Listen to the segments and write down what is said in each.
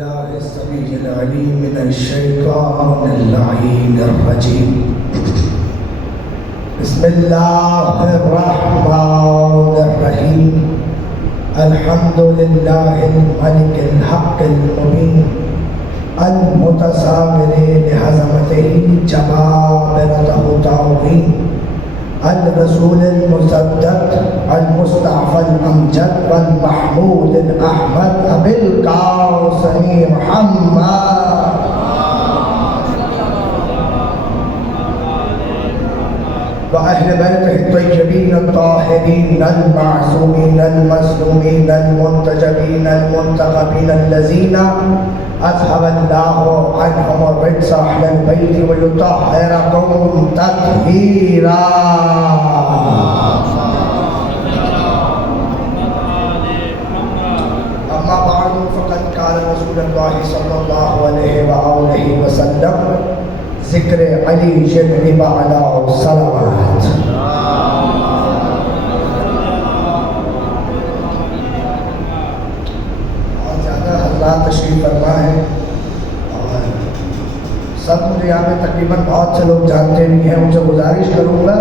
بالله السميع العليم من الشيطان اللعين الرجيم. بسم الله الرحمن الرحيم. الحمد لله الملك الحق المبين المتصابر لعظمته جبابرته تعظيم. الرسول المصدق المصطفى الامجد والمحمود الاحمد ابي القاسم محمد واهل بيته الطيبين الطاهرين المعصومين المظلومين المنتجبين المنتخبين الذين اذهب الله عنهم الرجس اهل البيت ويطهركم تطهيرا. اما بعد فقد قال رسول الله صلى الله عليه واله وسلم ذکر علی جن بعلا صلوات. اور زیادہ حضرات تشریف فرما ہے اور سب مجھے یہاں پہ تقریباً بہت سے لوگ جانتے بھی ہیں. ان سے گزارش کروں گا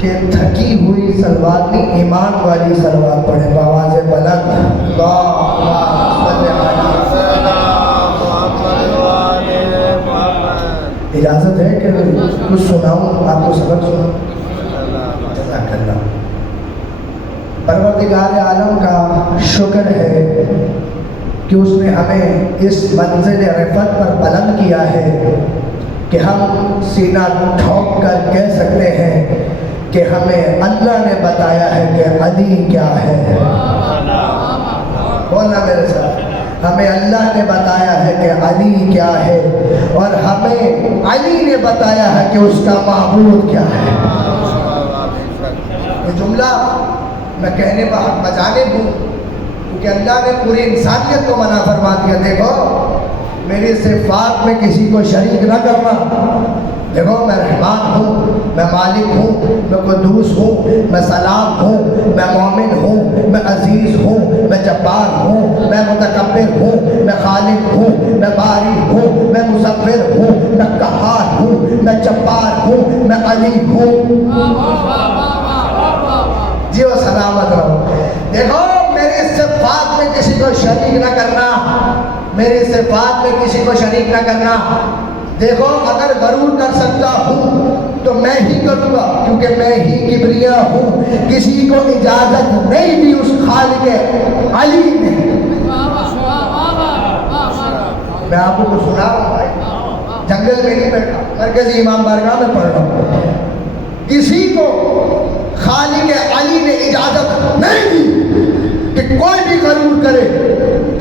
کہ تھکی ہوئی سلوات نہیں ایمان والی سلوات پڑھیں بآواز بلند. اجازت ہے کہ کچھ سناؤں آپ کو سبق سناؤں؟ جزاک اللہ. پروردگار عالم کا شکر ہے کہ اس نے ہمیں اس منزل رفعت پر بلند کیا ہے کہ ہم سینہ ٹھوک کر کہہ سکتے ہیں کہ ہمیں اللہ نے بتایا ہے کہ علی کیا ہے. بولنا میرے ساتھ. ہمیں اللہ نے بتایا ہے کہ علی کیا ہے اور ہمیں علی نے بتایا ہے کہ اس کا معبود کیا ہے. یہ جملہ میں کہنے پر حق بجانب ہوں کیونکہ اللہ نے پوری انسانیت کو منع فرما دیا. دیکھو میری صفات میں کسی کو شریک نہ کرنا. دیکھو میں رحمان ہوں, میں مالک ہوں, میں قدوس ہوں, میں سلام ہوں, میں مومن ہوں, میں عزیز ہوں, میں جبار ہوں, میں متکبر ہوں, میں خالق ہوں, میں باری ہوں, میں مصور ہوں, میں قہار ہوں, میں جبار ہوں, میں علی ہوں. جیو سلامت رہو. دیکھو میری صفات میں کسی کو شریک نہ کرنا, میری صفات میں کسی کو شریک نہ کرنا. دیکھو اگر غرور کر سکتا ہوں تو میں ہی کروں گا کیونکہ میں ہی کبریا ہوں. کسی کو اجازت نہیں دی اس خالق علی نے. میں آپ کو سنا رہا ہوں بھائی, جنگل میں نہیں بیٹھا, مرکزی امام بارگاہ میں پڑھ رہا ہوں. کسی کو خالق علی نے اجازت نہیں دی کہ کوئی بھی غرور کرے.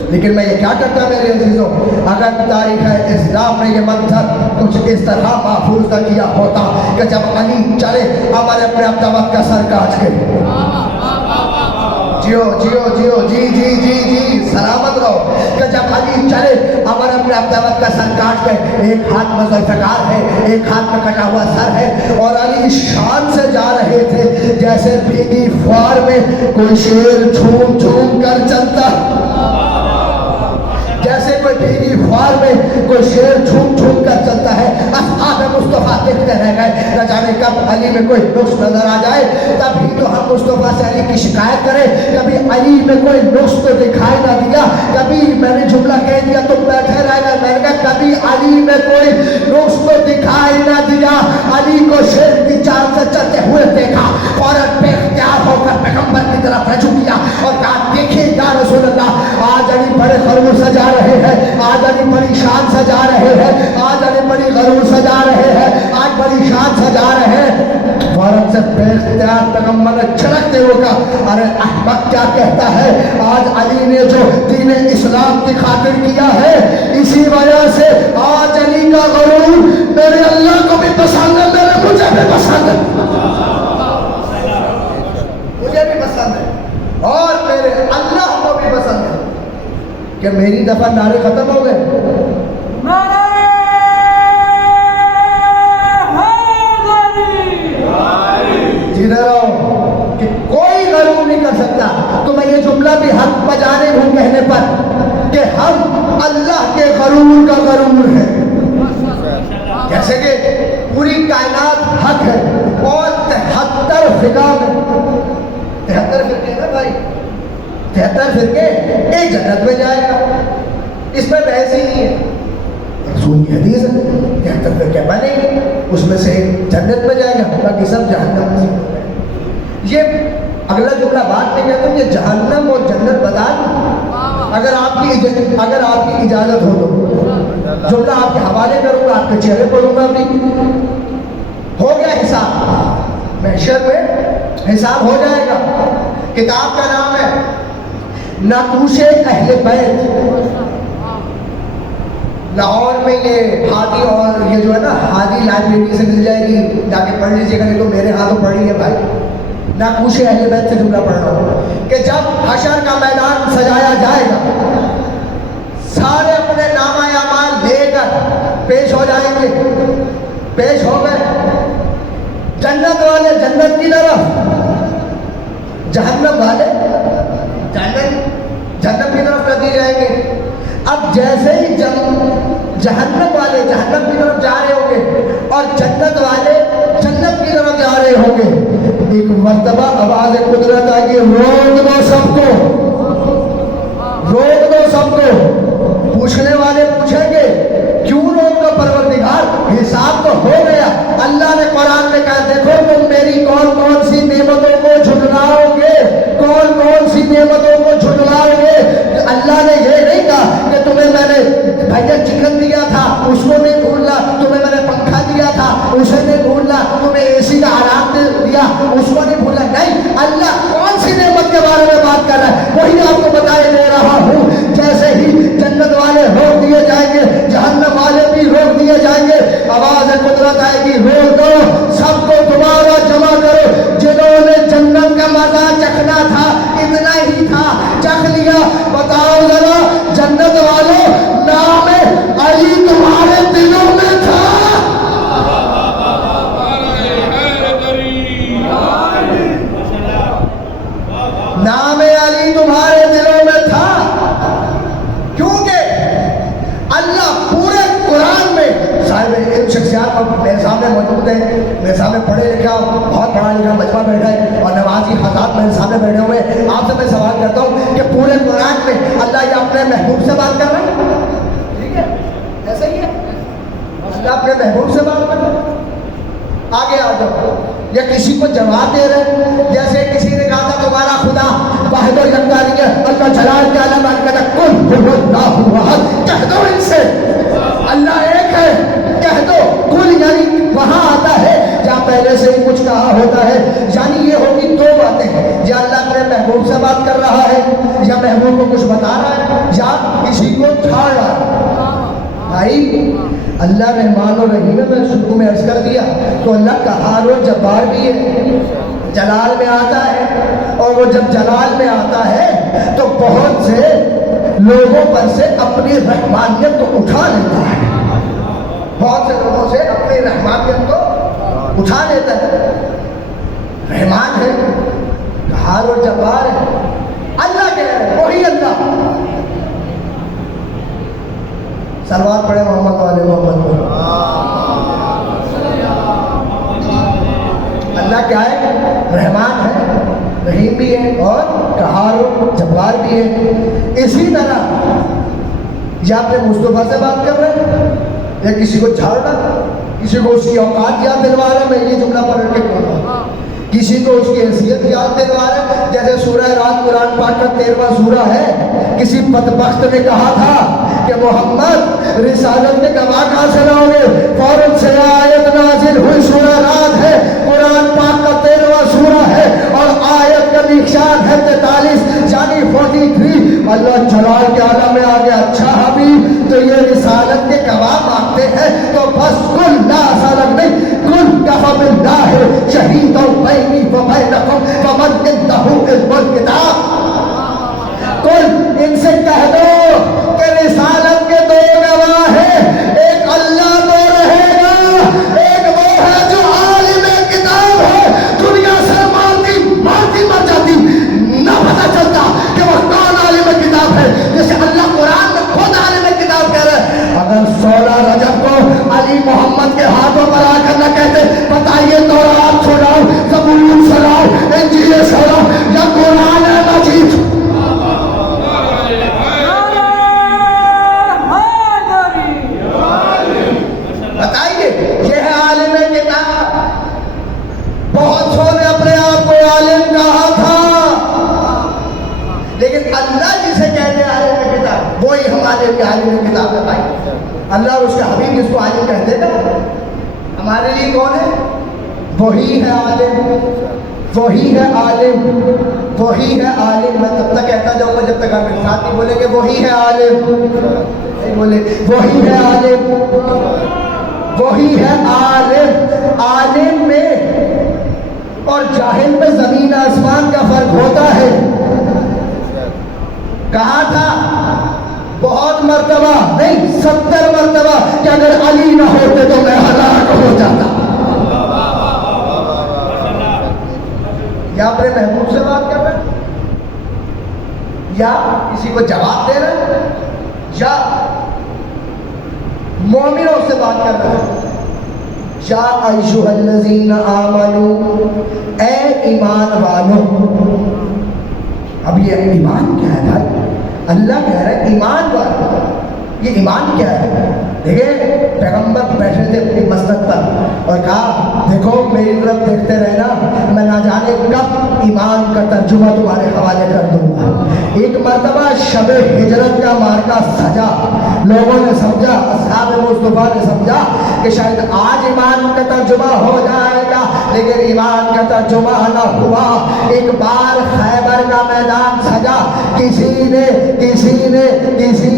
لیکن میں یہ کیا کرتا میرے عزیزوں, اگر تاریخ اسلام نے یہ منظر کچھ اس طرح محفوظ نہ کیا ہوتا کہ جب علی چلے ہمارے اپنے عبدالوت کا سر کاٹ کے. جیو جیو جیو جی جی جی جی سلامت رہو. کہ جب علی چلے ہمارے اپنے عبدالوت کا سر کاٹ کے, ایک ہاتھ میں ذوالفقار ہے, ایک ہاتھ میں کٹا ہوا سر ہے, اور علی شان سے جا رہے تھے جیسے بھیگی فوار میں کوئی شیر جھوم جھوم کر چلتا, جیسے کوئی بھیگی فوار میں کوئی شیر جھوم جھوم کر چلتا ہے. اصحاب مصطفیٰ دیکھتے رہ گئے, نہ جانے کب علی میں کوئی نقص نظر آ جائے تبھی تو ہم مصطفیٰ سے علی کی شکایت کریں. کبھی علی میں کوئی نقص تو دکھائی نہ دیا, کبھی میں نے جملہ کہہ دیا تو بیٹھے رہ گئے. میں نے کہا کبھی علی میں کوئی نقص تو دکھائی نہ دیا. علی کو شیر کی چال سے چلتے ہوئے دیکھا, فوراً بے اختیار ہو کر پیغمبر کی طرف رجوع کیا اور کہا دیکھیں یا رسول اللہ, آج علی بڑے خرور سجا رہے ہیں, آج علی بڑی شان سجا رہے ہیں, آج علی بڑی غرور سجا رہے ہیں, آج بڑی شان سجا رہے ہیں. فوراً سے بے اختیار پیغمبر نے چھڑکتے ہوئے کہا ارے احمق کیا کہتا ہے, آج علی نے جو دین اسلام کی خاطر کیا ہے اسی وجہ سے آج علی کا غرور میرے اللہ کو بھی پسند ہے, مجھے بھی پسند ہے, مجھے بھی پسند ہے اور میرے اللہ کو بھی پسند ہے. کہ میری دفعہ نعرے ختم ہو گئے. جدھر رہو کہ کوئی غرور نہیں کر سکتا. تو میں یہ جملہ بھی حق بجانے ہوں کہنے پر کہ ہم غرور کا غرور ہے. جیسے کہ پوری کائنات حق ہے اور 73 فرقہ میں 73 فرقے ہیں نا بھائی, 73 فرقے ایک جنت میں جائے گا, اس میں بحث ہی نہیں ہے. رسول کی حدیث ہے 73 فرقے بنے گے, اس میں سے ایک جنت میں جائے گا, باقی سب جہنم میں. یہ اگلا جملہ بات میں کہتا ہوں, یہ جہنم اور جنت بتا دوں اگر آپ کی اجازت ہو تو. جملہ آپ کے حوالے کروں گا, آپ کے چہرے پڑھوں گا بھی. ہو گیا حساب, محشر میں حساب ہو جائے گا. کتاب کا نام ہے نقوش اہل بیت. لاہور میں یہ ہادی, اور یہ جو ہے نا ہادی لائبریری سے مل جائے گی, جا کے پڑھ لیجیے گا, نہیں تو میرے ہاتھوں پڑھی ہے بھائی. نقوش اہل بیت سے جملہ پڑھ رہا ہوں کہ جب حشر کا میدان سجایا جائے گا, سارے اپنے نامہ اعمال لے کر پیش ہو جائیں گے. پیش ہو گئے, جنت والے جنت کی طرف, جہنم والے جہنم کی طرف کر دی جائیں گے. اب جیسے ہی جہنم والے جہنم کی طرف جا رہے ہوں گے اور جنت والے جنت کی طرف جا رہے ہوں گے, ایک مرتبہ آواز قدرت آئے گی, روک دو سب کو, روک دو سب کو. پوچھنے والے پوچھیں گے کیوں روک دو پروردگار, حساب تو ہو گیا. اللہ نے قرآن میں کہا دیکھو تم میری کون کون سی نعمتوں کو جھٹلاؤ گے, کون کون سی نعمتوں کو جھٹلاؤ گے. اللہ نے یہ نہیں کہا کہ تمہیں میں نے بھیا چکن دیا تھا اس کو نہیں بھولنا, تمہیں میں نے پنکھا دیا تھا اسے نہیں بھولنا, تمہیں اے سی کا آرام دیا اس کو نہیں بھولنا. نہیں, اللہ کون سی نعمت کے بارے میں بات کر رہا ہے وہی آپ کو بتائے دے رہا ہوں. جیسے ہی جنت والے روک دیے جائیں گے, جہنم والے بھی روک دیے جائیں گے. آواز قدرت آئے گی, روک دو سب کو, دوبارہ جمع کرو. جنہوں نے جنت کا مزہ چکھنا تھا, اتنا ہی تھا, چکھ لیا. بتاؤ ذرا جنت والوں, نام علی تمہارے دلوں میں تھا, نام علی تمہارے دلوں میں تھا. کیونکہ اللہ پورے قرآن میں, صاحب علم شخصیات میرے سامنے موجود ہیں, میرے سامنے پڑھے لکھا بہت پڑھا لکھا مجمع بیٹھا ہے اور نمازی حضرات میرے سامنے بیٹھے ہوئے. آپ سے میں سوال کرتا ہوں کہ پورے قرآن میں اللہ یہ اپنے محبوب سے بات کر رہا ہے, ٹھیک ہے ایسا ہی ہے, اللہ اپنے محبوب سے بات کر رہا ہے. آگے آ جاؤ, یا کسی کو جواب دے رہے, جیسے کسی نے کہا تھا تمہارا خدا واحد الجلال ہے, اللہ جلال کے عالم کہتا قل هو اللہ احد, کہہ دو ان سے اللہ ایک ہے, کہہ دو. کل یعنی وہاں آتا ہے جہاں پہلے سے ہی کچھ کہا ہوتا ہے. یعنی یہ ہوگی دو باتیں, یا اللہ اپنے محبوب سے بات کر رہا ہے, یا محبوب کو کچھ بتا رہا ہے, یا کسی کو چھاڑ رہا ہے. بھائی اللہ رحمان و رحیم ہے, میں شروع میں عرض کر دیا تو اللہ قہار و جبار بھی ہے, جلال میں آتا ہے, اور وہ جب جلال میں آتا ہے تو بہت سے لوگوں پر سے اپنی رحمانیت کو اٹھا لیتا ہے, بہت سے لوگوں سے اپنی رحمانیت کو اٹھا لیتا ہے. رحمان ہے, قہار و جبار ہے, اللہ کہہ رہے ہیں وہی اللہ. سلوات پڑھے محمد والے محمد کو. اللہ کیا ہے, رحمان ہے, رحیم بھی ہے اور قہار و جبار بھی ہے. اسی طرح یا اپنے مصطفیٰ سے بات کر رہے ہیں, یا کسی کو جھاڑ رہا, کسی کو اس کی اوقات یاد دلوا رہا. میں یہ جملہ پڑھ کے بول رہا ہوں, کسی کو اس کی حیثیت یاد دلوا رہے. جیسے سورہ رات قرآن پاک کا 13واں سورہ ہے, کسی بدبخت نے کہا تھا کہ محمد رسالت میں گواہ کہاں سے لاؤ گے, فوراً سے آیت نازل ہوئی. سورہ رات ہے, قرآن پاک کا 13واں سورہ ہے, اور آیت کا نشان ہے 43 یعنی 43. اللہ جلال کے عالم میں آگے, اچھا حبیب تو یہ رسالت کے گواہ مانگتے ہیں تو بس کل لا سالک نہیں, کل کفا باللہ شہید بینی و بینکم فمن عنده علم الکتاب. کل ان سے کہہ دو کہ رسالت کے دو گواہ ہیں, ایک اللہ تو رہے گا, ایک وہ ہے جو عالم کتاب ہے. دنیا سے مارتی مر جاتی, نہ پتہ چلتا کہ وہ کون عالم کتاب ہے. جیسے اللہ قرآن میں خود عالم کتاب کہہ رہا ہے, محمد کے ہاتھوں پر آ کر نہ کہتے بتائیے تورات سناؤ، زبور سناؤ، انجیل سناؤ یا قرآن مجید؟ بتائیے، یہ ہے عالم کتاب۔ بہت سو نے اپنے آپ کو عالم کہا تھا، لیکن اللہ جسے کہتے ہیں عالم کتاب وہی ہمارے لیے عالم کتاب ہے بھائی۔ اللہ اور اس کے حبیب جس کو عالم کہتے نا، ہمارے لیے کون ہے؟ وہی ہے عالم، وہی ہے عالم، وہی ہے عالم۔ میں تب تک کہتا جاؤں گا جب تک آپ ساتھ نہیں بولیں گے وہی ہے عالم، نہیں بولے وہی ہے عالم، وہی ہے عالم۔ عالم میں اور جاہل میں زمین آسمان کا فرق ہوتا ہے۔ کہا تھا بہت مرتبہ، نہیں 70 مرتبہ، کہ اگر علی نہ ہوتے تو میں ہلاک ہو جاتا۔ یا اپنے محبوب سے بات کر رہے یا کسی کو جواب دے رہے یا مومنوں سے بات کر رہے ہیں۔ یا ایھا الذین آمنوا، اے ایمان والو۔ اب یہ ایمان کیا ہے بھائی؟ اللہ کہہ رہا ہے ایمان والو، یہ ایمان کیا ہے؟ دیکھیں پیغمبر بیٹھے تھے اپنی مسجد پر اور کہا دیکھو میری طرف دیکھتے رہنا، میں نہ جانے کب ایمان کا ترجمہ تمہارے حوالے کر دوں گا۔ ایک مرتبہ شب ہجرت کا مارکا سجا، لوگوں نے سمجھا، اصحاب مصطفیٰ نے سمجھا کہ شاید آج ایمان کا ترجمہ ہو جائے گا، لیکن ایمان کا ترجمہ نہ ہوا۔ ایک بار خیبر کا میدان سجا، کسی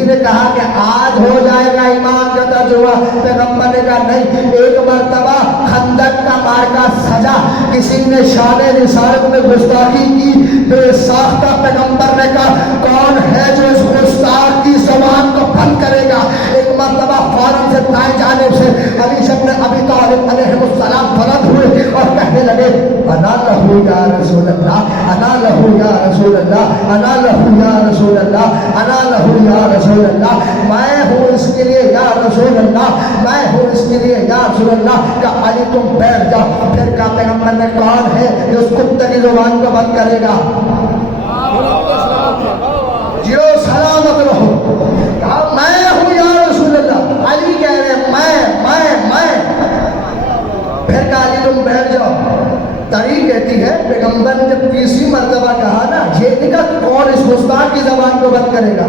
نے کہا کہ آج ہو جائے گا ایمان کا ترجمہ، پیغمبر نے کہا نہیں۔ ایک مرتبہ خندق کا مارکا سجا، کسی نے شان رسالت میں گستاخی کی، بے ساختہ پیغمبر نے کہا کون ہے جو اس گستاخ کی زبان کو بند کرے گا؟ ایک مرتبہ فوراً سے دائیں جانب سے علی بن ابی طالب علیہ السلام بلند ہوئے اور کہنے لگے انا لہو یا رسول اللہ، انا لہو یا رسول اللہ، انا لہو یا رسول اللہ، انا لہو یا رسول اللہ، میں ہوں اس کے لیے یا رسول اللہ، میں ہوں اس کے لیے یا رسول اللہ۔ کہ علی تم بیٹھ جاؤ۔ پھر کہا پیغمبر نے کون ہے جو اس کتے کی زبان کو بند کرے گا؟ جیو سلامت رہو۔ کہا میں ہوں یا رسول اللہ۔ علی کہہ رہے میں۔ پھر کہا علی تم بیٹھ جاؤ۔ تاریخ کہتی ہے پیغمبر نے جب تیسری مرتبہ کہا نا، یہ نہیں کہا کون اس گستاخ کی زبان کو بند کرے گا،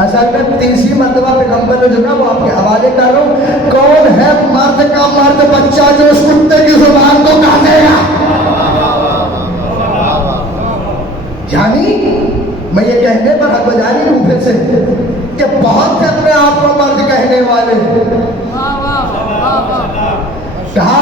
اصل میں تیسری مرتبہ پیغمبر نے جو نا وہ آپ کے حوالے کر رہا ہوں، کون ہے مرد کا مرد بچہ جو اس کتے کی زبان کو کاٹے گا؟ یعنی میں یہ کہنے پر حق بجانی ہوں پھر سے کہ بہت سے اپنے آپ کو مرد کہنے والے، کہا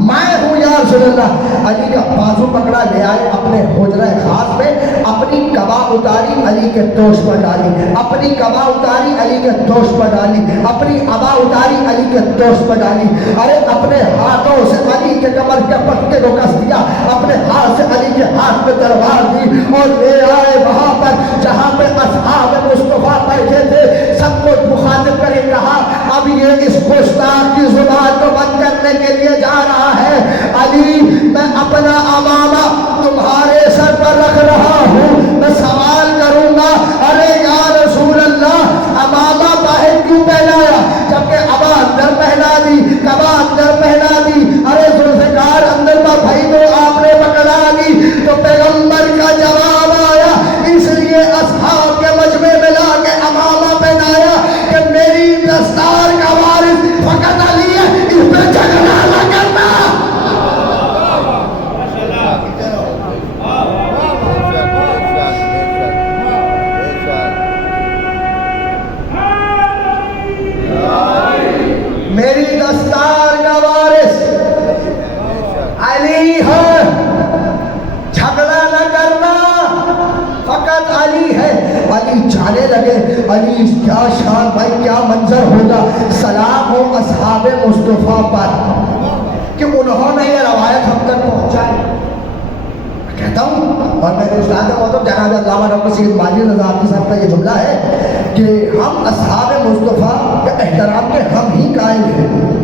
میں ہوں یا رسول اللہ۔ علی کا بازو پکڑا لے آئے اپنے حجرہ خاص میں، اپنی قبا اتاری علی کے دوش پر ڈالی، اپنی قبا اتاری علی کے دوش پر ڈالی، اپنی ابا اتاری علی کے دوش پر ڈالی۔ ارے اپنے ہاتھوں سے علی کے کمر کے پٹے کو کس دیا، اپنے ہاتھ سے علی کے ہاتھ میں تلوار دی اور لے آئے وہاں پر جہاں پہ اصحاب مصطفیٰ بیٹھے تھے۔ سب کو مخاطب کر کے کہا اب یہ اس گستاخ کی زبان کو بند کرنے کے لیے جا رہا ہے۔ علی میں اپنا امامہ تمہارے سر پر رکھ رہا ہوں، میں سوال کروں گا ارے یا رسول اللہ امامہ باہر کیوں پہنایا جبکہ ابا اندر پہنا دی، کبا اندر پہنا دی؟ ارے ذوالفقار اندر پر بھائی تو آپ نے پکڑا دی۔ تو پیغمبر کا جواب آیا اس لیے اصحاب کے مجمع میں لا کے امامہ پہنایا کہ میری دستار کا وارث فقط علی ہے، اس پہ جھگڑا نہ کرنا۔ میری دستار کا وارث علی ہے، جھگڑا نہ کرنا، فقط علی ہے۔ علی جانے لگے، علی کیا شان بھائی، کیا منظر ہوگا۔ سلام ہو اصحاب مصطفیٰ پر کہ انہوں نے یہ روایت ہم تک پہنچائی۔ کہتا ہوں اور میرے استاد محترم جناب علامہ ڈاکٹر سید ماجد رضا عابدی صاحب کا یہ جملہ ہے کہ ہم اصحاب مصطفیٰ کے احترام کے ہم ہی قائل ہیں۔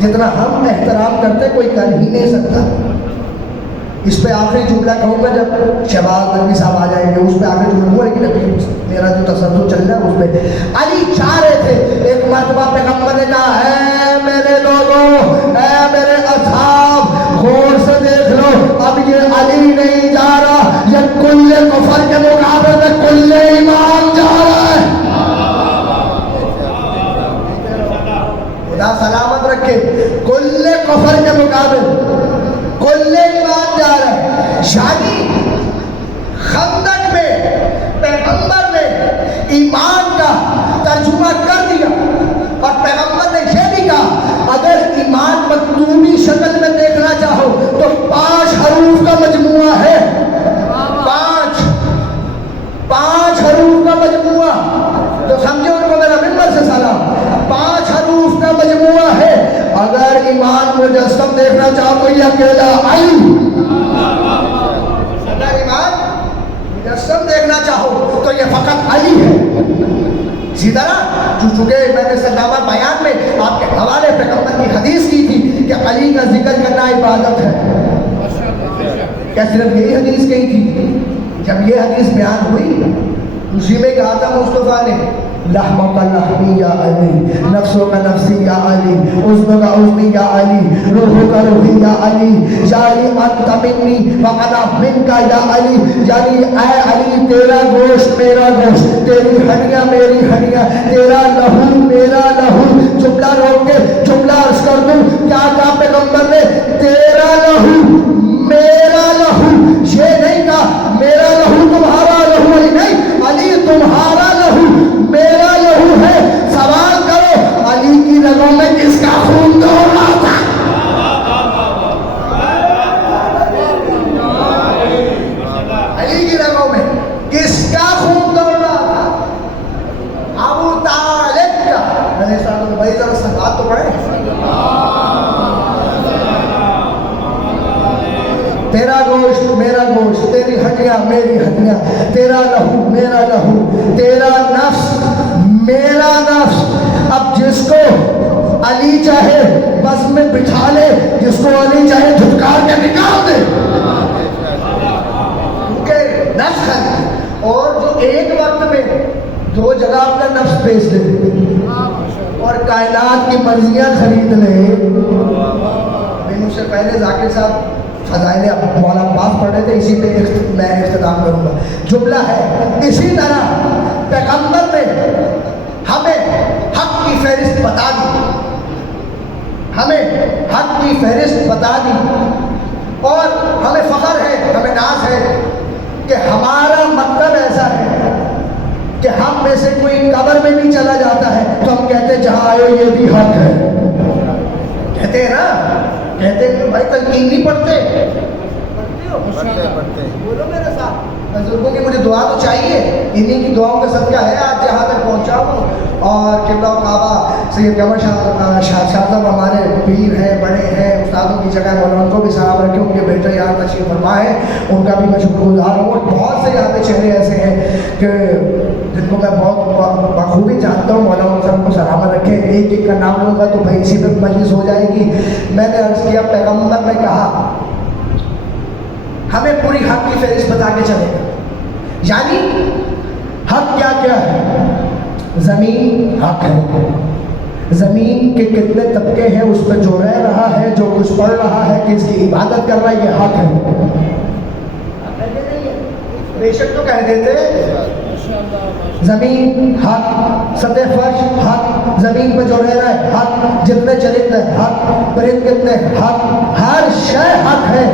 جتنا ہم احترام کرتے کوئی کر ہی نہیں سکتا. اس پہ آخری جملہ کہوں گا جب شہباز نقوی صاحب آ جائیں گے, اس پہ آخری جملہ ہوا, لیکن ابھی میرا جو تصور چل رہا ہے اس پہ. علی چاہ رہے تھے, ایک مرتبہ پیغمبر نے کہا ہے میرے لوگوں, اے میرے اصحاب, غور سے دیکھ لو, اب یہ علی نہیں جا رہا, یہ کل کفر کے مقابلے میں کل ایمان جا رہا ہے. خدا سلامت رکھے. کل کفر کے مقابلے کل ایمان جا رہا ہے. شادی خندق میں پیغمبر نے ایمان کا ترجمہ کر دیا, اور پیغمبر نے یہ بھی کہا اگر ایمان مکتوبی شکل میں دیکھنا چاہو تو 5 حروف کا مجموعہ ہے. 5 حروف کا مجموعہ, تو سمجھو ان کو میرا منبر سے سلام. 5 حروف کا مجموعہ ہے. اگر ایمان مجسم دیکھنا چاہو تو یہ اکیلا علی. اگر ایمان مجسم دیکھنا چاہو تو یہ فقط علی ہے. اسی طرح چونکہ میں نے سلامہ بیان میں آپ کے حوالے پیغمبر کی حدیث کی تھی کہ علی کا ذکر کرنا عبادت ہے. کیا صرف یہی حدیث کہی تھی؟ جب یہ حدیث بیان ہوئی اسی میں کہا تھا مصطفیٰ نے لحمک لحمی یا علی, نفسوں کا نفسی یا علی, عضو کا عضوی یا علی, روح کا روحی یا علی, یعنی انت منی وَأَنَا مِنْكَ یا علی, یعنی اے علی تیرا گوشت میرا گوشت, تیری ہڈیاں میری ہڈیاں, تیرا لہو میرا لہو. جملہ روک کے جملہ عرض کر دوں, کیا کہا پیغمبر نے؟ تیرا لہو میرا لہو. یہ نہیں کہا میرا لہو تمہارا لہو, علی نہیں, علی تمہارا لہو میرا لہو ہے. سوال کرو علی کی رگوں میں کس کا خون دوڑ رہا تھا؟ علی کی رگوں میں کس کا خون دوڑ رہا تھا؟ ابو طالب کا. میں نے ساتھ بھائی ذرا سلوات تو پڑھے. تیرا گوشت میرا گوشت, تیری ہڈیاں میری ہڈیاں, تیرا لہو میرا لہو, تیرا نفس میرا نفس. اب جس کو علی چاہے بس میں بٹھا لے, جس کو علی چاہے دھتکار کے نکال دے, کیونکہ نفس ہے. اور جو ایک وقت میں 2 جگہ اپنا نفس بیچ دے اور کائنات کی مرضیاں خرید لے. مجھ سے پہلے ذاکر صاحب فضائل مولا عباس پڑھ رہے تھے, اسی پہ میں اختتام کروں گا. جملہ ہے اسی طرح پیغمبر نے ہمیں حق کی فہرست بتا دی, ہمیں حق کی فہرست بتا دی, اور ہمیں فخر ہے, ہمیں ناز ہے کہ ہمارا مطلب ایسا ہے کہ ہم میں سے کوئی قبر میں بھی چلا جاتا ہے تو ہم کہتے ہیں جہاں آئے یہ بھی حق ہے. کہتے ہیں نا, کہتے ہیں کہ بھائی تلقین نہیں پڑھتے, پڑھتے بولو میرے ساتھ. بزرگوں کی مجھے دعا تو چاہیے, انہیں کی دعاؤں کا صدقہ ہے آج جہاں تک پہنچا ہوں. اور قبلہ کعبہ سید قمر شاہ صاحب ہمارے پیر ہیں, بڑے ہیں, استادوں کی جگہ مولانا, ان کو بھی سلام رکھے. ان کے بیٹے یہاں تشریف فرما ہے, ان کا بھی میں شکر گزار ہوں. اور بہت سے یہاں پہ چہرے ایسے ہیں کہ جن کو میں بہت بخوبی جانتا ہوں. مولانا صاحب کو سلامت رکھے. ایک ایک کا نام لوں گا تو بھائی اسی پہ مجلس ہو جائے گی. میں نے عرض کیا پیغمبر نے کہا ہمیں پوری حق کی فہرست بتا کے چلے گا. یعنی حق کیا کیا ہے؟ زمین حق ہے, زمین کے کتنے طبقے ہیں, اس پہ جو رہ رہا ہے, جو کچھ پڑھ رہا ہے, کس کی عبادت کر رہا ہے, یہ حق ہے. بے شک تو کہہ دیتے زمین حق, سطح فرش حق, زمین پہ جو رہ رہا ہے حق, جتنے چرندے حق, پرند کتنے حق, ہر شے حق ہے.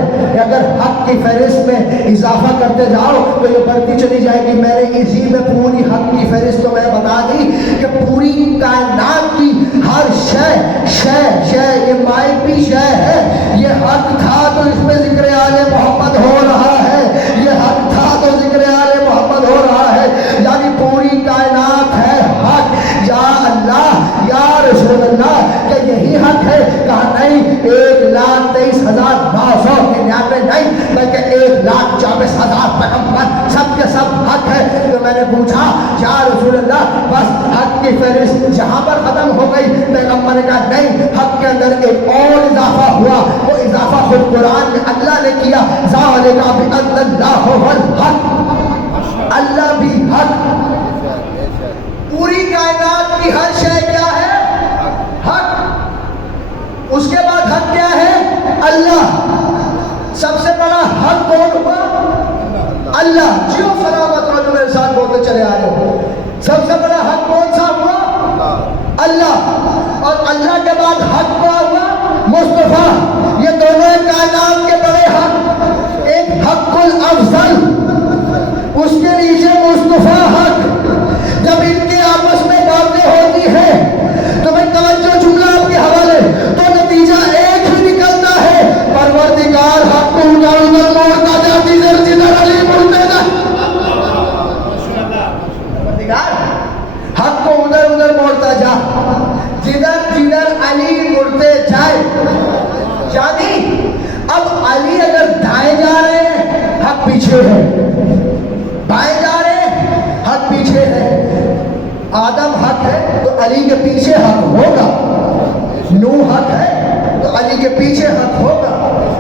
اگر حق کی فہرست میں اضافہ کرتے جاؤ تو یہ بڑھتی چلی جائے گی. میں نے اسی میں پوری حق کی فہرست تو میں بتا دی کہ پوری کائنات کی ہر شے یہ مائک بھی شے ہے. یہ حق تھا تو اس میں ذکر آل محمد ہو رہا ہے, یہ حق تھا تو ذکر آل محمد ہو رہا ہے. یعنی پوری کائنات ہے حق. یا اللہ یا رسول اللہ, کہ یہی حق ہے؟ کہا نہیں, 1,23,999 نہیں بلکہ 1,24,000 پیغمبر سب کے سب حق ہے. میں نے پوچھا یا رسول اللہ بس حق کی فہرست یہاں پر ختم ہو گئی؟ پیغمبر نے کہا نہیں، حق کے اندر ایک اور اضافہ ہوا، وہ اضافہ خود قرآن میں اللہ نے کیا، ذالک بأن اللہ هو الحق، اللہ بھی حق۔ پوری کائنات کی ہر شے کیا ہے؟ حق۔ اس کے بعد حق کیا ہے؟ اللہ۔ سب سے بڑا حق کون ہوا؟ اللہ۔ جیو سلامت رہو، میرے ساتھ بولتے چلے آ رہے ہو۔ سب سے بڑا حق کون سا ہوا؟ اللہ۔ اور اللہ کے بعد حق کیا ہوا؟ مصطفیٰ۔ یہ دونوں کائنات کے بڑے حق، ایک حق الافضل، اس کے نیچے مصطفیٰ حق۔ جب ان کے آپس میں باتیں ہوتی ہیں تو میں توجہ جملہ آپ کے حوالے، تو نتیجہ ایک ہی نکلتا ہے، پروردگار حق کو ادھر ادھر موڑتا جا، جدھر جدھر علی مڑتے جا، پروردگار حق کو ادھر ادھر موڑتا جا، جدھر جدھر علی مڑتے جائے۔ یعنی اب علی اگر دائیں جا رہے ہیں حق پیچھے ہے، بائیں جا رہے ہیں حق پیچھے ہے۔ آدم حق ہے تو علی کے پیچھے حق ہوگا، نوح حق ہے تو علی کے پیچھے حق ہوگا،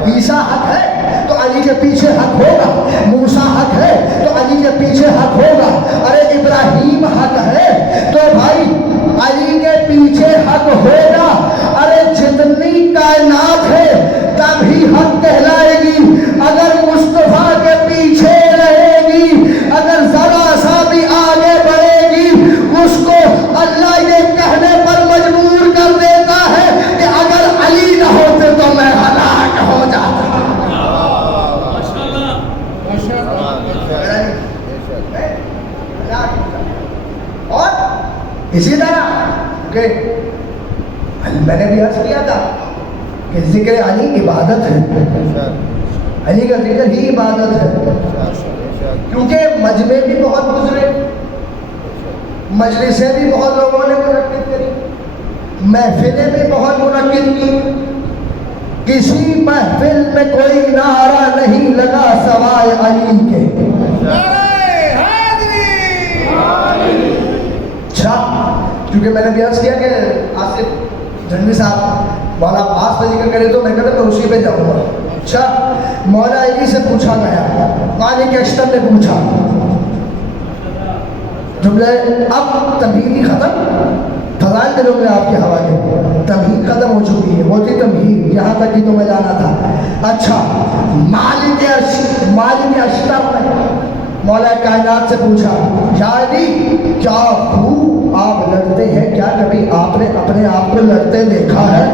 عیسیٰ حق ہے تو علی کے پیچھے حق ہوگا، موسیٰ حق ہے تو علی کے پیچھے حق ہوگا، ارے ابراہیم حق ہے تو بھائی علی کے پیچھے حق ہوگا۔ ارے جتنی کائنات ہے تبھی حق کہلائے گی، اگر مصطفیٰ کے پیچھے رہے گی، اگر ذرا سا بھی آگے بڑھے گی، اس کو اللہ یہ کہنے پر مجبور کر دیتا ہے کہ اگر علی نہ ہوتے تو میں ہلاک ہو جاتا۔ اور اسی طرح کہ میں نے بھی عرض کیا تھا کہ ذکر علی عبادت ہے، علی کا ذکر ہی عبادت ہے، کیونکہ مجمع بھی بہت گزرے، مجلسیں بھی بہت لوگوں نے منعقد کری، محفلیں بھی بہت منعقد کی، کسی محفل میں کوئی نعرہ نہیں لگا سوائے علی کے۔ اچھا، کیونکہ میں نے بھی عرض کیا کہ آصف جنوی صاحب مولا عباس کا ذکر کرے تو میں کہتا میں اسی پہ جاؤں گا۔ اچھا، مولا علی سے پوچھا گیا، مالک اشتر نے پوچھا، جملے اب تمہید ختم، فضائل دلوں میں آپ کے حوالے، تمہید ختم ہو چکی ہے، وہ تھی تمہید، یہاں تک ہی تو میں جانا تھا۔ اچھا، مالک اشتر نے مولا کائنات سے پوچھا، یا علی کیا خوب آپ لڑتے ہیں، کیا کبھی آپ نے اپنے آپ کو لڑتے دیکھا ہے؟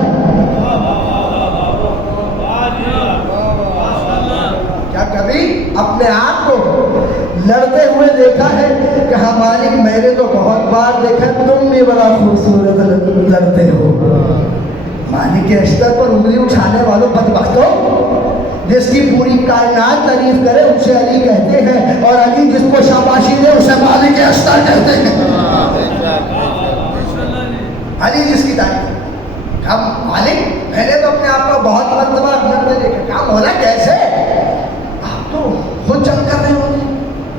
کیا کبھی اپنے آپ کو لڑتے ہوئے دیکھا ہے؟ کہ ہاں مالک میں نے تو بہت بار دیکھا، تم بھی بڑا خوبصورت لڑتے ہو۔ مالک کے اشتر پر انگلی اٹھانے والوں بدبختوں، جس کی پوری کائنات تعریف کرے اسے علی کہتے ہیں، اور علی جس کو شاباشی دے اسے مالک اشتر کہتے ہیں۔ علی جس کی تعریف، ہم مالک میں نے تو اپنے آپ کو بہت مرتبہ لڑتے دیکھا۔ کام ہونا کیسے؟ آپ تو خود جنگ کر رہے ہوں،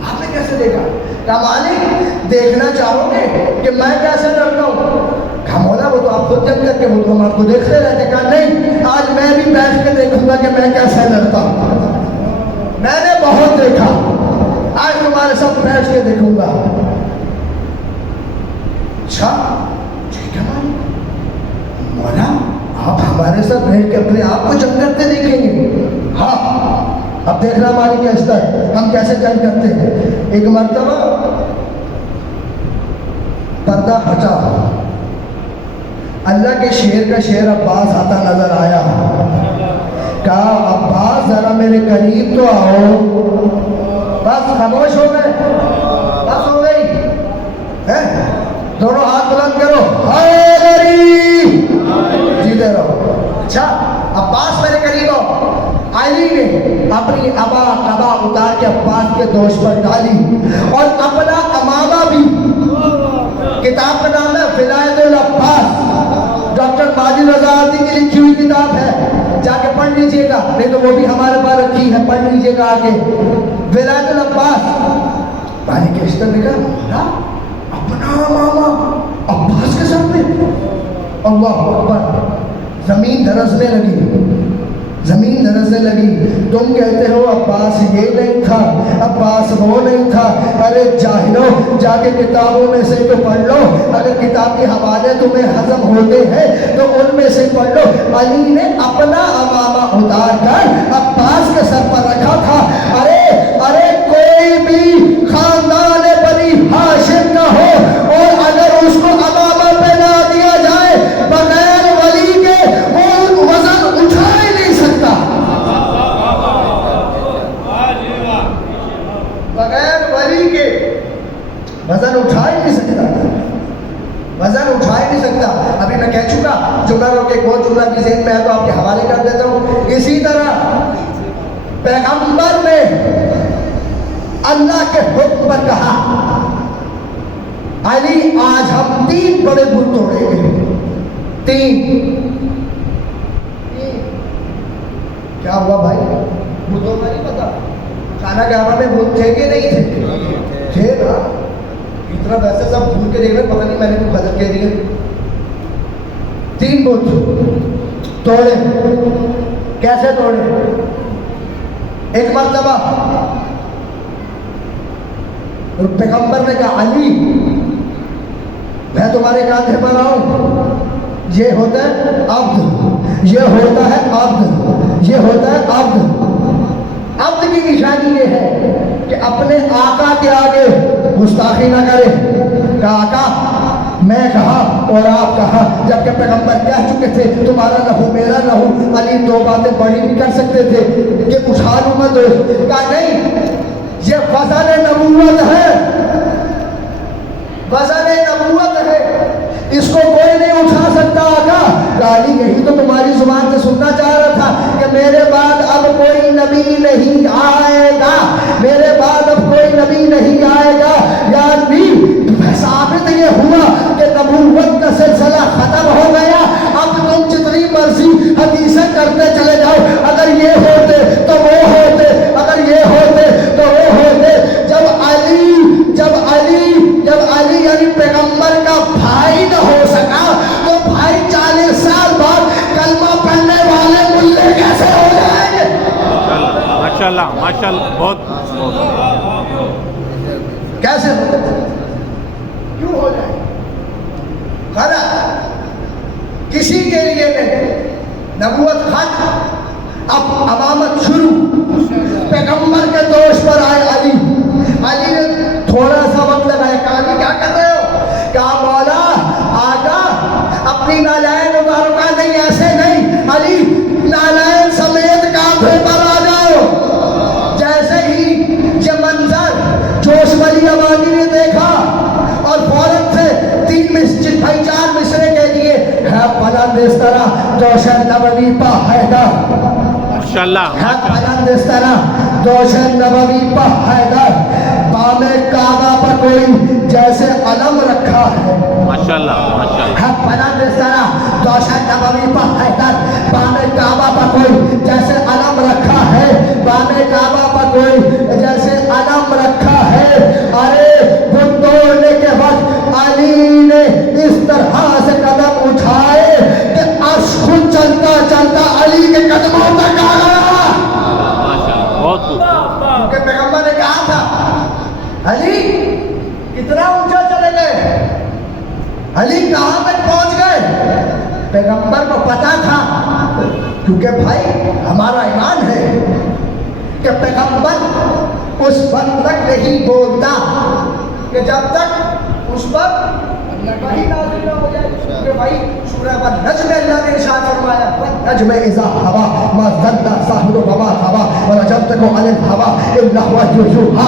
آپ نے کیسے دیکھا؟ کہا مالک دیکھنا چاہو گے کہ میں کیسے لڑتا ہوں؟ کہا مولا وہ تو آپ خود جنگ کر کے وہ تو ہم آپ کو دیکھتے رہتے۔ کہا نہیں، آج میں بھی بیٹھ کے دیکھوں گا کہ میں کیسے لڑتا ہوں، میں نے بہت دیکھا، آج تمہارے ساتھ بیٹھ کے دیکھوں گا۔ اچھا ٹھیک ہے مولا، آپ ہمارے ساتھ بیٹھ کے اپنے آپ کو جنگ کرتے دیکھیں گے؟ ہاں، اب دیکھنا مالک اشتر ہم کیسے جنگ کرتے ہیں۔ ایک مرتبہ پردہ ہٹا، اللہ کے شیر کا شیر عباس آتا نظر آیا، کہا عباس ذرا میرے قریب تو آؤ، بس خاموش ہو گئے، بس ہو گئی، دونوں ہاتھ بلند کرو، حیدری، جیتے رہو۔ اچھا، عباس میرے قریب آؤ۔ علی نے اپنی ابا قبا اتار کے عباس کے دوش پر ڈالی، اور اپنا امامہ بھی، کتاب کا نام ہے ولایت العباس، ڈاکٹر ماجد رضا آتی کی لکھی ہوئی کتاب ہے، جا کے پڑھ لیجئے گا، نہیں تو وہ بھی ہمارے پاس رکھی ہے، پڑھ لیجئے گا آگے، ولایت العباس۔ علی کے اشتر نے کہا اپنا ماما عباس کے سر پہ. اللہ اکبر. زمین دھرسنے لگی، زمین دھرسنے لگی. تم کہتے ہو عباس یہ نہیں تھا، عباس وہ نہیں تھا. ارے جاہلو، جا کے کتابوں میں سے تو پڑھ لو. اگر کتابی حوالے تمہیں ہضم ہوتے ہیں تو ان میں سے پڑھ لو. علی نے اپنا امامہ اتار کر عباس کے سر پر رکھا تھا. ارے کوئی بھی خاندان بنی ہاشم کا ہو اور اگر اس کو امامہ پہنا دیا جائے بغیر ولی کے وہ وزن اٹھا ہی نہیں سکتا. بغیر ولی کے وزن اٹھا ہی نہیں سکتا، وزن اٹھا ہی نہیں سکتا. ابھی میں کہہ چکا جملہ رو کے ایک اور جملہ بھی ذہن میں ہے تو آپ کے حوالے کر دیتا ہوں. اسی طرح پیغمبر نے اللہ کے حکم پر کہا علی آج ہم 3 بڑے بت توڑیں گے. 3 کیا ہوا بھائی؟ بتوں کا نہیں پتا خانہ کعبہ میں بت تھے کہ نہیں تھے؟ تھے نا. اتنا ویسے سب بھول کے دیکھ رہے پتہ نہیں میں نے کوئی غلط کہہ دیا. 3 بت توڑے. کیسے توڑے؟ ایک مرتبہ پیغمبر نے کہا علی میں تمہارے کاندھے پر آؤں. یہ ہوتا ہے عبد، یہ ہوتا ہے عبد، یہ ہوتا ہے عبد. عبد کی نشانی یہ ہے کہ اپنے آقا کے آگے گستاخی نہ کرے. کہا آقا میں کہا اور آپ کہا، جبکہ پیغمبر کہہ چکے تھے تمہارا لہو میرا لہو. علی 2 باتیں بڑی بھی کر سکتے تھے کہ اٹھا لوں گا تو. کہا نہیں، یہ وزن نبوت ہے، وزن نبوت ہے، اس کو کوئی نہیں اٹھا سکتا. آقا علی یہی تو تمہاری زبان سے سننا چاہ رہا تھا کہ میرے بعد اب کوئی نبی نہیں آئے گا، میرے بعد اب کوئی نبی نہیں آئے گا. یعنی ثابت یہ ہوا کہ نبوت کا سلسلہ ختم ہو گیا. اب تم جتنی مرضی حدیثیں کرتے چلے جاؤ، اگر یہ ہوتے تو وہ ہوتے، اگر یہ ہوتے تو وہ ہوتے. جب علی یعنی پیغمبر کا بھائی نہ ہو سکا تو بھائی 40 سال بعد کلمہ پڑھنے والے ملے کیسے ہو جائیں گے؟ ماشاءاللہ ماشاءاللہ. بہت کیسے ہو جائے؟ کیوں ہو جائے؟ غلط کسی کے لیے نہیں. نبوت ختم، اب امامت شروع. پیغمبر کے دوش پر آئے علی. علی نے تھوڑا سا وقت لگایا. کہا علی کیا کر رہے ہو؟ کہا مولا آقا اپنی نالائن اتارو. کہا نہیں ایسے نہیں علی، نالائن سمیت کاندھے پر آ جاؤ. جیسے ہی یہ منظر جوش والی آبادی نے دیکھا اور فوراً سے 4 مصرے کہہ دیے ہے بلند اس طرح دوشن نبوی پا حیدر. ماشاءاللہ ہے بلند اس طرح دوشن نبوی پا حیدر. بام کعبہ پر کوئی جیسے علم رکھا ہے. ماشاءاللہ ماشاءاللہ. ہے بلند اس طرح دوشن نبوی پا حیدر. بام کعبہ پر کوئی جیسے علم رکھا ہے، بام کعبہ پر کوئی جیسے علم رکھا ہے. ارے بت توڑنے کے وقت علی نے اس طرح سے قدم اٹھائے کہ عرش خود چلتا چلتا علی کے قدموں تک آ گیا. بہت خوب. کیونکہ پیغمبر نے کہا تھا علی کتنا اونچا چلے گئے، علی کہاں تک پہنچ گئے. پیغمبر کو پتا تھا، کیونکہ بھائی ہمارا ایمان ہے کہ پیغمبر اس وقت تک نہیں بولتا کہ جب تک اس پر وحی نازل نہ ہو جائے. کیونکہ بھائی سورہ والنجم اللہ نے ارشاد فرمایا والنجم اذا ہوا ما ضل صاحب وما ہوا ورجمتک علی الهوى الا هو یوحا.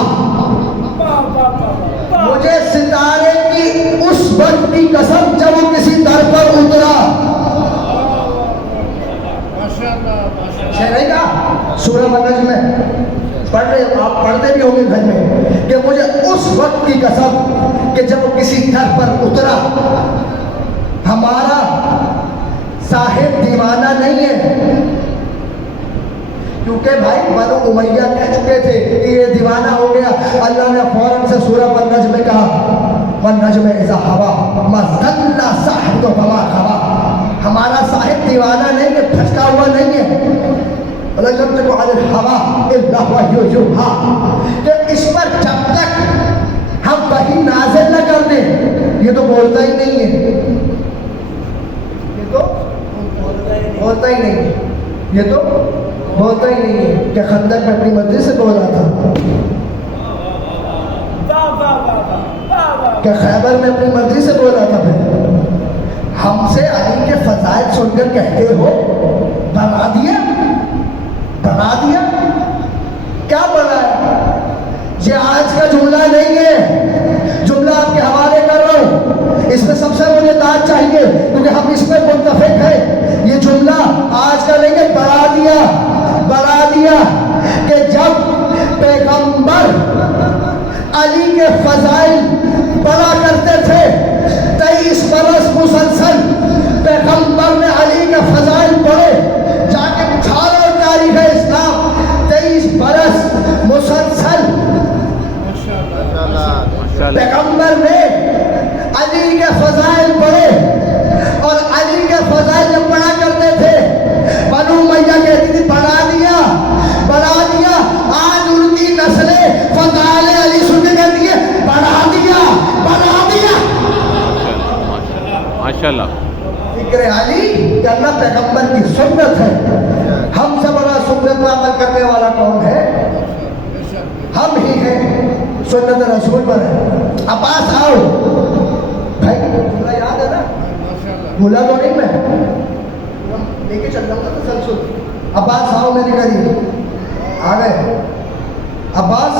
مجھے ستارے کی اس وقت کی قسم جب وہ کسی در پر اترا. نہیں کہا سورہ والنجم میں پڑھ رہے، آپ پڑھتے بھی ہوں گے گھر میں کہ مجھے اس وقت کی قسم کہ جب وہ کسی گھر پر اترا. ہمارا صاحب دیوانہ نہیں ہے کیونکہ بھائی بنو امیہ کہہ چکے تھے کہ یہ دیوانہ ہو گیا. اللہ نے فوراً سے سورہ والنجم میں کہا والنجم اذا ہوا ما ضل صاحب وما غوى. ہمارا صاحب دیوانہ نہیں ہے, بھٹکا ہوا نہیں ہے. وَلَا يَنطِقُ عَنِ الْهَوَىٰ إِلَّا وَحْيٌ يُوحَىٰ. کہ اس پر جب تک ہم وحی نازل نہ کر دیں یہ تو بولتا ہی نہیں ہے, یہ تو بولتا ہی نہیں ہے, یہ تو بولتا ہی نہیں ہے. کہ خندق میں اپنی مرضی سے بولا تھا, کہ خیبر میں اپنی مرضی سے بولا تھا. پھر ہم سے علی کے فضائل سن کر کہتے ہو بنا دیا, بنا دیا. کیا بنا ہے؟ یہ آج کا جملہ نہیں ہے, جملہ آپ کے حوالے کر رہا ہوں. اس میں سب سے مجھے داد چاہیے کیونکہ ہم اس میں متفق ہیں. یہ جملہ آج کا نہیں ہے, بنا دیا, بنا دیا. کہ جب پیغمبر علی کے فضائل بڑا کرتے تھے 23 برس مسلسل پیغمبر نے علی کے فضائل پڑھے. جا کے اٹھارہ تاریخ اسلام 23 برس مسلسل پیغمبر نے علی کے فضائل پڑھے. اور علی کے فضائل جب پڑھا کرتے تھے بنو امیہ کہتی تھی بنا دیا, بنا دیا. آج ان کی نسلیں فضائل علی سن کے کہتی ہے بنا دیا, بنا دیا. ماشاءاللہ. ذکر علی کرنا پیغمبر کی سنت ہے. ہم سے بڑا سنت پر عمل کرنے والا کون ہے؟ ہم ہی ہیں. سنت رسول پر ہے. عباس آؤ بھائی, جملہ یاد ہے نا, بھولا تو نہیں میں, لے کے چل رہا ہوں نا تسلسل. عباس آؤ میرے قریب. آ گئے عباس,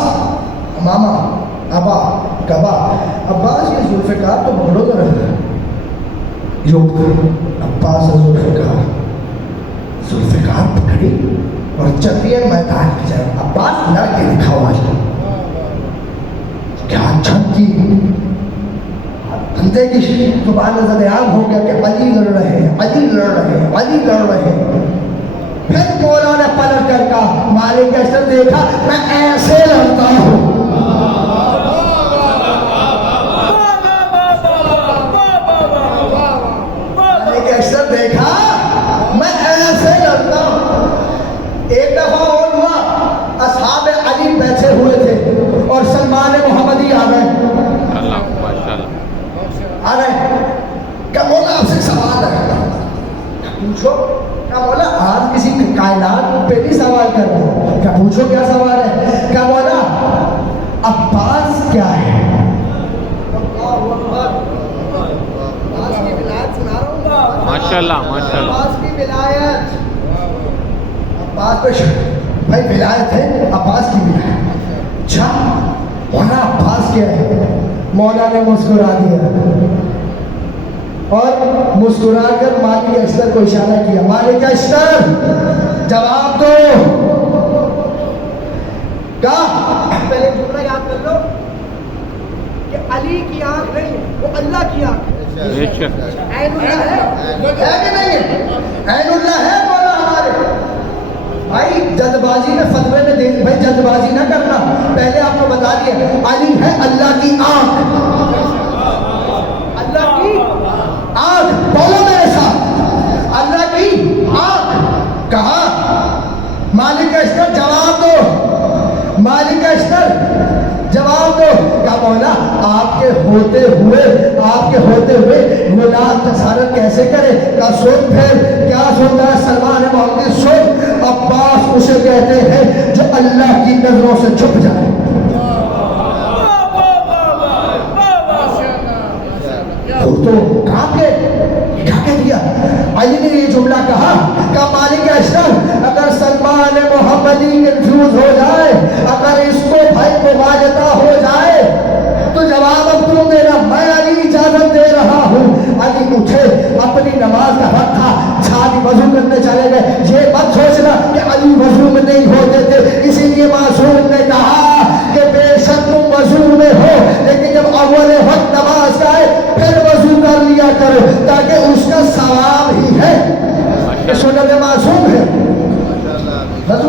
ماما, ابا, کبا. عباس یہ ذوالفقار تو بولو تو رہتا ہے. عباس ذوالفقار, ذوالفقار پکڑی اور چلتی ہے میدان کی جانب. عباس لڑ کے دکھاؤ آج کیا چھت کی بندے کی زبان نظر عام ہو گیا کہ علی لڑ رہے ہیں, علی لڑ رہے ہیں, علی لڑ رہے ہیں. پھر مولا نے پلٹ کر کہا, مالک ایسے دیکھا میں ایسے لڑتا ہوں. مالک ایسے دیکھا میں ایسے لڑتا ہوں. ایک دفعہ اور ہوا, اصحاب علی بیٹھے ہوئے تھے اور سلمان محمدی آ گئے. آ گئے. کیا مولا آپ سے سوال ہے, پوچھو. کیا مولا آج کسی کائنات پہ بھی سوال کر رہے ہیں, کیا پوچھو کیا سوال ہے. کیا مولا عباس کیا ہے؟ عباس کی ولایت سنا رہا ہوں. ماشاءاللہ, ماشاءاللہ. عباس کی ولایت, عباس پہ بھائی ولایت ہے, عباس کی ولایت. اچھا مولا عباس کیا ہے؟ مولا نے مسکرا دیا اور مسکرا کر مالک اشتر کو اشارہ کیا. مالک اشتر جواب دو. کہا پہلے جملہ یاد کر لو کہ علی کی آنکھ نہیں ہے, وہ اللہ کی آنکھ ہے. عین اللہ ہے کہ نہیں ہے؟ عین اللہ ہے مولا ہمارے. بھائی جلد بازی میں فتوے میں دے, بھائی جلد بازی نہ کرنا. پہلے آپ کو بتا دیا علی ہے اللہ کی آنکھ, اللہ کی آنکھ. بولو میرے ساتھ, اللہ کی آنکھ. کہا مالک اشتر جواب دو, مالک اشتر جواب دو. کہا مولا آپ کے ہوتے ہوئے ولایت تصارف کیسے کرے؟ کہا سن. پھر کیا سنتا ہے سلمان محمدی؟ سن, عباس اسے کہتے ہیں جو اللہ کی نظروں سے چھپ جائے. تو کہاں کے کیا کہہ دیا علی نے یہ جملہ کہا کہ مالک اشتر اگر سلمان محمدی کنفیوز ہو جائے, اگر اس کو بھائی مواجہہ ہو جائے تو جواب اب تم دینا, میں علی اجازت دے رہا ہوں. علی اٹھے, اپنی نماز کا وقت تھا, چھاتی وضو کرنے چلے گئے. یہ مت سوچنا کہ علی وضو میں نہیں ہوتے تھے, اسی لیے معصوم نے کہا کہ بے شک تم وضو میں ہو لیکن جب اول وقت نماز کا ہے پھر وضو کر لیا کرو تاکہ اس کا ثواب ہی ہے. یہ سنت معصوم ہے. وضو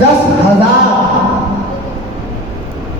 10,000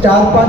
4-5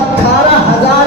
18,000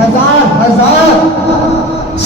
1000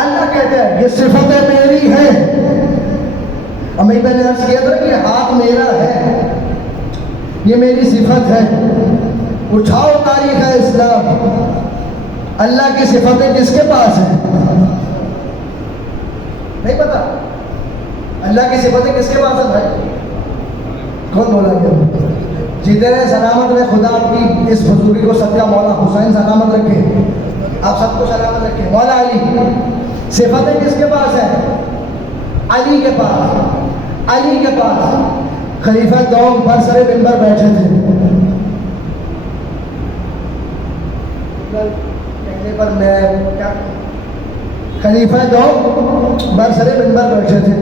اللہ کہتے ہیں یہ صفتیں میری ہیں. امی میں نے عرض کیا تھا کہ یہ ہاتھ میرا ہے, یہ میری صفت ہے. اٹھاؤ تاریخ اسلام, اللہ کی صفتیں کس کے پاس ہیں؟ نہیں پتا اللہ کی صفتیں کس کے پاس ہیں بھائی؟ کون بولا گیا؟ جیتے رہے سلامت رہے. خدا آپ کی اس بزرگی کو صدقہ مولا حسین سلامت رکھے, آپ سب کو سلامت رکھے. مولا علی صفتیں کس کے پاس ہیں؟ علی کے پاس. علی کے پاس خلیفہ دوم برسر منبر بیٹھے تھے. کہنے پر میں کیا خلیفہ دوم برسر منبر بیٹھے تھے.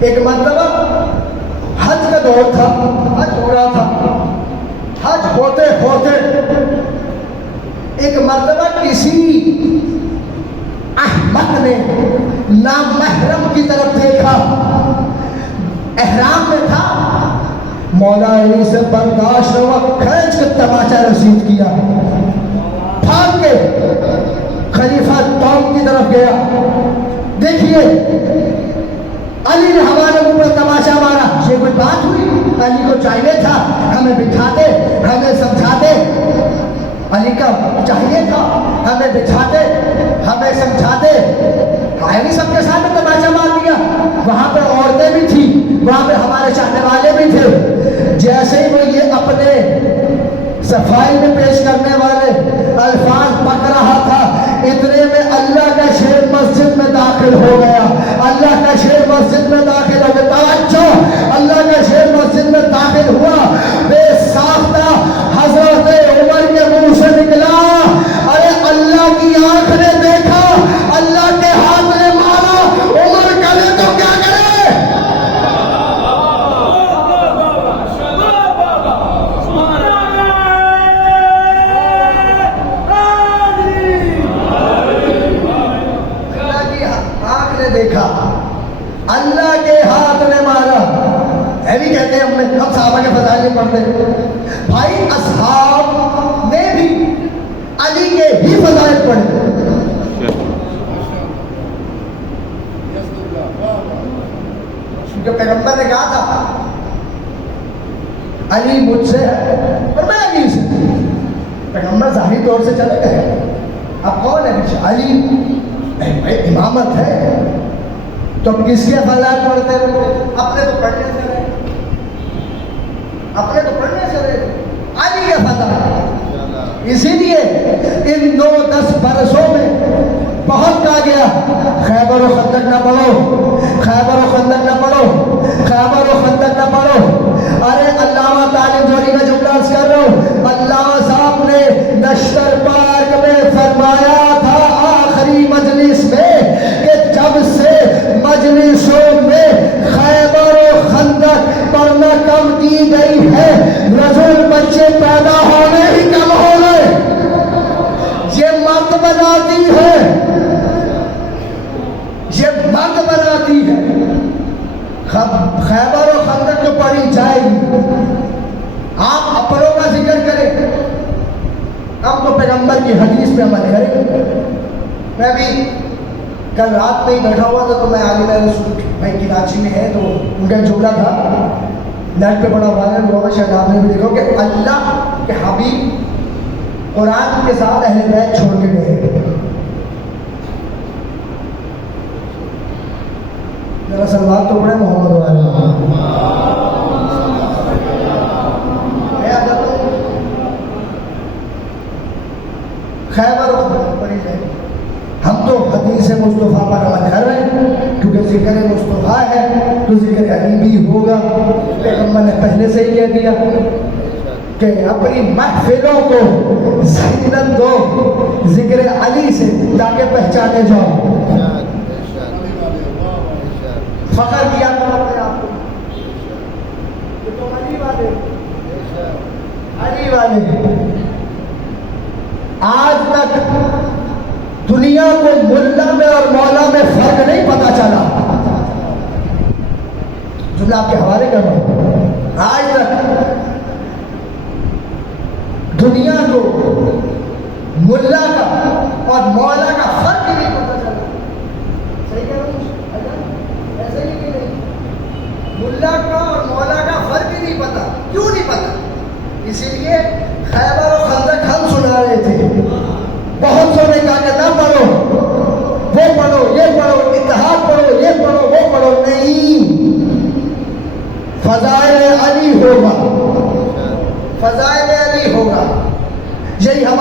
ایک مرتبہ حج کا دور تھا, حج ہو رہا تھا. حج ہوتے ہوتے ایک مرتبہ کسی احمق نے نامحرم کی طرف دیکھا, احرام میں تھا. مولا علی سے برداشت ہوا, کھینچ کے تماچا رسید کیا, بھاگ کے خلیفہ دوم کی طرف گیا. دیکھیے علی نے ہمارے اوپر تماشا مارا. یہ کوئی بات ہوئی؟ علی کو چاہیے تھا ہمیں بٹھاتے, ہمیں سمجھاتے. علی کا چاہیے تھا ہمیں بٹھاتے, ہمیں سمجھاتے. نہیں سب کے سامنے تماشا مار دیا. وہاں پہ عورتیں بھی تھیں, وہاں پہ ہمارے چاہنے والے بھی تھے. جیسے ہی وہ یہ اپنے صفائی میں پیش کرنے والے الفاظ پک رہا تھا, اتنے میں اللہ کا شیر مسجد میں داخل ہو گیا. اللہ کا شیر مسجد میں داخل ہو گیا. توجہ, اللہ کا شیر مسجد میں داخل ہوا. بے ساختہ حضرت عمر کے منہ سے نکلا, ارے اللہ کی آنکھ نے دیکھا, اللہ کے ہاتھ نے مارا, عمر کرے تو کیا کرے. دیکھا, اللہ کے ہاتھ نے مارا. بھی کہتے ہیں ہم صحابہ کے فضائل نہیں پڑھتے بھائی, اصحاب نے بھی علی کے ہی فضائل پڑھے. جو پیغمبر نے کہا تھا علی مجھ سے ہے اور میں علی سے. پیغمبر ظاہری طور سے چلے گئے, اب کون ہے پیچھے؟ علی امامت ہے تو کس کے فضائل پڑھتے ہیں؟ اپنے تو پڑھنے سے رہے, اپنے تو پڑھنے سے رہے. علی کے فضائل. اسی لیے ان 9-10 برسوں میں بہت کہا گیا خیبر و خندق نہ پڑھو, خیبر و خندق نہ پڑھو, خیبر و خندق نہ پڑھو. ارے علامہ طالب جوڑی کا جملہ عرض کر رہا ہوں, علامہ صاحب نے نشتر پارک میں فرمایا تھا آخری مجلس میں کہ جب سے مجلسوں میں خیبر و خندق پڑھنا کم کی گئی ہے, رسول بچے پیدا ہونے ہی کم ہو گئے. یہ مرد بناتی ہے, یہ مرد بناتی ہے. خیبر و خندق جو پڑھی جائے گی, آپ اپنوں کا ذکر کریں, ہم تو پیغمبر کی حدیث پہ عمل کریں. میں بھی کل رات میں ہی بیٹھا ہوا تھا تو میں عالم رسول بھائی کراچی میں ہے, تو ان کا جملہ تھا نیٹ پہ بڑا وائرل ہوا, شاید آپ نے بھی دیکھا کہ اللہ کے حبیب قرآن کے ساتھ اہل بیت چھوڑ کے گئے. ذرا سلوات تو پڑھے محمد والے. خیبر و خندق پڑھی جائے. ہم تو حدیث مصطفیٰ پر عمل کر رہے ہیں کیونکہ ذکر مصطفیٰ ہے تو ذکر علی بھی ہوگا. پیغمبر نے پہلے سے ہی کہہ دیا کہ اپنی محفلوں کو زینت دو ذکر علی سے تاکہ پہچانے جاؤ. فخر کیا کرو اپنے آپ کو کہ تم علی والے, علی والے. آج تک دنیا کو ملا میں اور مولا میں فرق نہیں پتا چلا. جملہ آپ کے حوالے کر رہا ہوں, آج تک دنیا کو ملا کا اور مولا کا فرق نہیں